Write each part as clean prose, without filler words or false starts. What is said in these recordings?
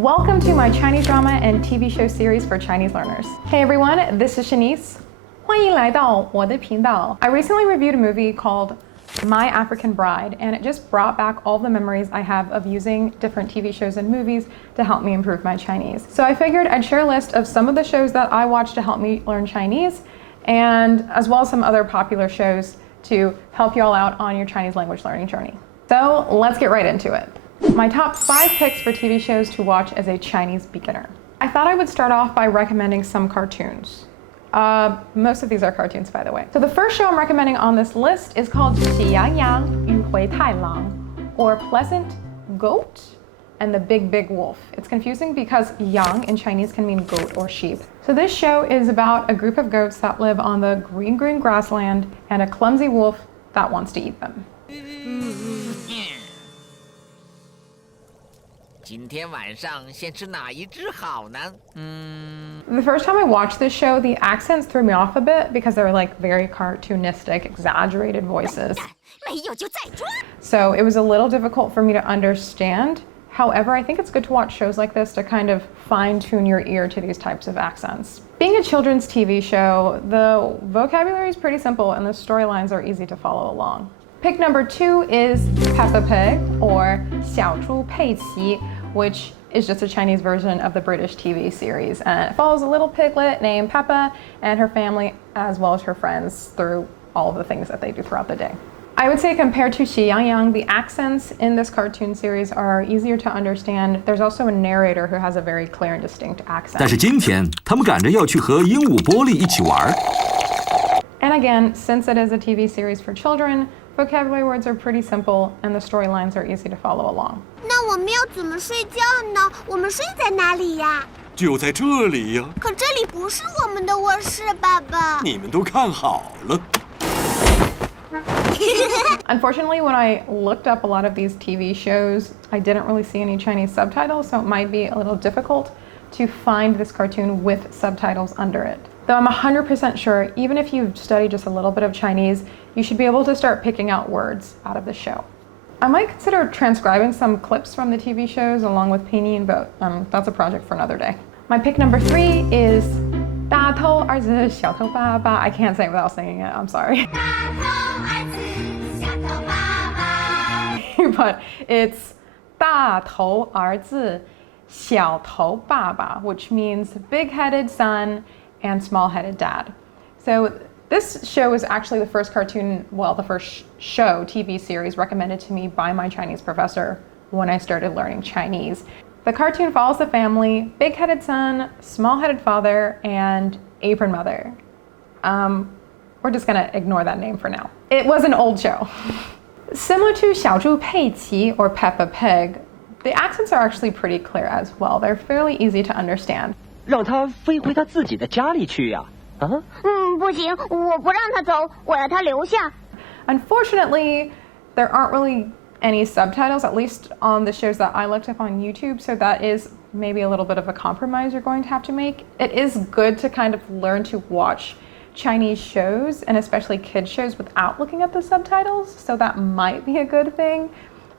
Welcome to my Chinese drama and TV show series for Chinese learners. Hey everyone, this is Shanice. 欢迎来到我的频道. I recently reviewed a movie called My African Bride, and it just brought back all the memories I have of using different TV shows and movies to help me improve my Chinese. So I figured I'd share a list of some of the shows that I watched to help me learn Chinese, and as well as some other popular shows to help you all out on your Chinese language learning journey. So let's get right into it. My top 5 picks for TV shows to watch as a Chinese beginner. I thought I would start off by recommending some cartoons. Most of these are cartoons, by the way. So the first show I'm recommending on this list is called 喜羊羊与灰太狼, or Pleasant Goat and the Big Big Wolf. It's confusing because yang in Chinese can mean goat or sheep. So this show is about a group of goats that live on the green grassland and a clumsy wolf that wants to eat them. 今天晚上先吃哪一只好呢? The first time I watched this show, the accents threw me off a bit because they were like very cartoonistic, exaggerated voices. So it was a little difficult for me to understand. However, I think it's good to watch shows like this to kind of fine-tune your ear to these types of accents. Being a children's TV show, the vocabulary is pretty simple and the storylines are easy to follow along. Pick number 2 is Peppa Pig, or 小猪佩奇, which is just a Chinese version of the British TV series. And it follows a little piglet named Peppa and her family, as well as her friends, through all of the things that they do throughout the day. I would say compared to 喜羊羊, the accents in this cartoon series are easier to understand. There's also a narrator who has a very clear and distinct accent. 但是今天他们赶着要去和鹦鹉波利一起玩。And again, since it is a TV series for children, vocabulary words are pretty simple and the storylines are easy to follow along. 那我们要怎么睡觉呢？我们睡在哪里呀？就在这里呀。可这里不是我们的卧室，爸爸。你们都看好了。Unfortunately, when I looked up a lot of these TV shows, I didn't really see any Chinese subtitles, so it might be a little difficult to find this cartoon with subtitles under it. Though I'm 100% sure, even if you've studied just a little bit of Chinese, you should be able to start picking out words out of the show. I might consider transcribing some clips from the TV shows along with pinyin, but that's a project for another day. My pick number 3 is 大头儿子小头爸爸. I can't say it without singing it, I'm sorry. But it's 大头儿子小头爸爸, which means big-headed son and small-headed dad. So this show is actually the first cartoon, well, the first show, TV series recommended to me by my Chinese professor when I started learning Chinese. The cartoon follows the family, big-headed son, small-headed father, and apron mother. We're just gonna ignore that name for now. It was an old show. Similar to 小猪佩奇 or Peppa Pig, the accents are actually pretty clear as well. They're fairly easy to understand. 让他飞回他自己的家里去呀！啊？不行，我不让他走，我要他留下。 Unfortunately, there aren't really any subtitles, at least on the shows that I looked up on YouTube, so that is maybe a little bit of a compromise you're going to have to make. It is good to kind of learn to watch Chinese shows, and especially kids shows, without looking at the subtitles, so that might be a good thing.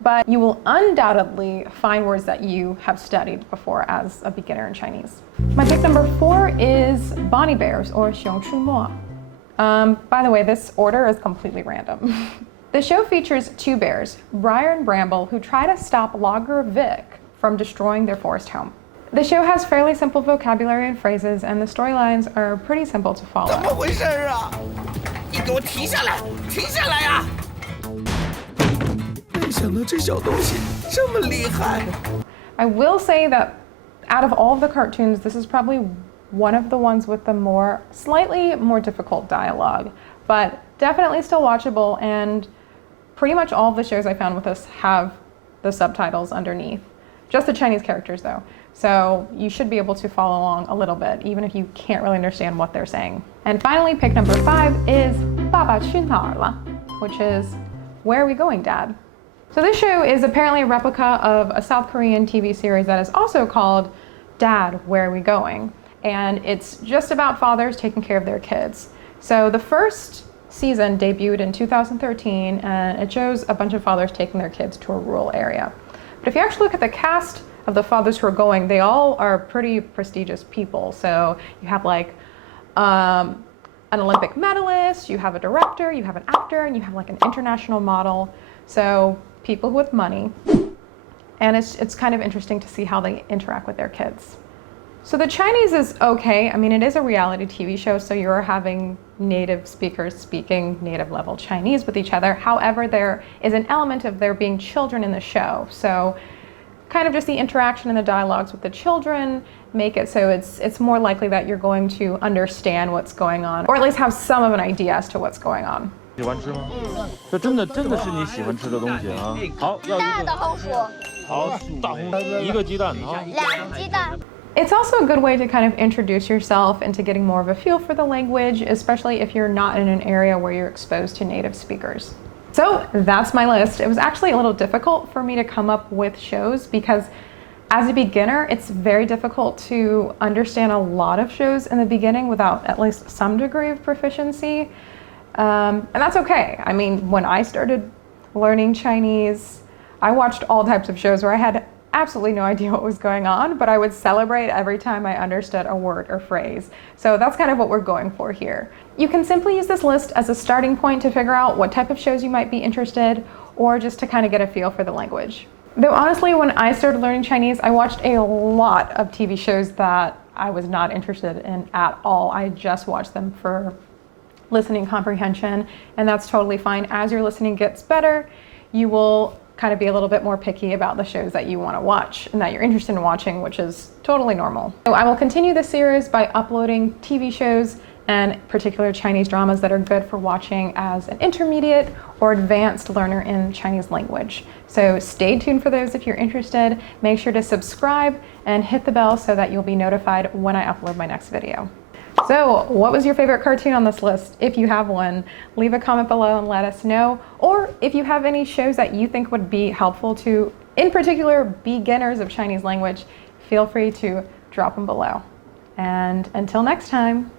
But you will undoubtedly find words that you have studied before as a beginner in Chinese. My pick number 4 is Bonnie Bears, or 熊出没. By the way, this order is completely random. The show features 2 bears, Briar and Bramble, who try to stop Logger Vic from destroying their forest home. The show has fairly simple vocabulary and phrases, and the storylines are pretty simple to follow. 怎么回事啊？你给我停下来！停下来呀！没想到这小东西这么厉害。 I will say that out of all of the cartoons, this is probably one of the ones with the slightly more difficult dialogue, but definitely still watchable, and pretty much all of the shows I found with this have the subtitles underneath. Just the Chinese characters though. So you should be able to follow along a little bit, even if you can't really understand what they're saying. And finally, pick number 5 is 爸爸去哪儿了, which is Where Are We Going, Dad? So this show is apparently a replica of a South Korean TV series that is also called Dad, Where Are We Going? And it's just about fathers taking care of their kids. So the first season debuted in 2013, and it shows a bunch of fathers taking their kids to a rural area. But if you actually look at the cast of the fathers who are going, they all are pretty prestigious people. So you have like an Olympic medalist, you have a director, you have an actor, and you have like an international model. So people with money. And it's kind of interesting to see how they interact with their kids. So the Chinese is okay. I mean, it is a reality TV show, so you're having native speakers speaking native level Chinese with each other. However, there is an element of there being children in the show. So kind of just the interaction and the dialogues with the children make it so it's more likely that you're going to understand what's going on, or at least have some of an idea as to what's going on. 喜欢吃吗？这真的是你喜欢吃的东西啊！好，要一个大的红薯，好大红一个鸡蛋啊！两个鸡蛋。 It's also a good way to kind of introduce yourself into getting more of a feel for the language, especially if you're not in an area where you're exposed to native speakers. So that's my list. It was actually a little difficult for me to come up with shows because as a beginner, it's very difficult to understand a lot of shows in the beginning without at least some degree of proficiency. And that's okay. I mean, when I started learning Chinese, I watched all types of shows where I had absolutely no idea what was going on, but I would celebrate every time I understood a word or phrase. So that's kind of what we're going for here. You can simply use this list as a starting point to figure out what type of shows you might be interested, or just to kind of get a feel for the language. Though honestly, when I started learning Chinese, I watched a lot of TV shows that I was not interested in at all. I just watched them for listening comprehension, and that's totally fine. As your listening gets better, you will kind of be a little bit more picky about the shows that you want to watch and that you're interested in watching, which is totally normal. So I will continue this series by uploading TV shows and particular Chinese dramas that are good for watching as an intermediate or advanced learner in Chinese language. So stay tuned for those if you're interested. Make sure to subscribe and hit the bell so that you'll be notified when I upload my next video. So, what was your favorite cartoon on this list? If you have one, leave a comment below and let us know. Or if you have any shows that you think would be helpful to, in particular, beginners of Chinese language, feel free to drop them below. And until next time.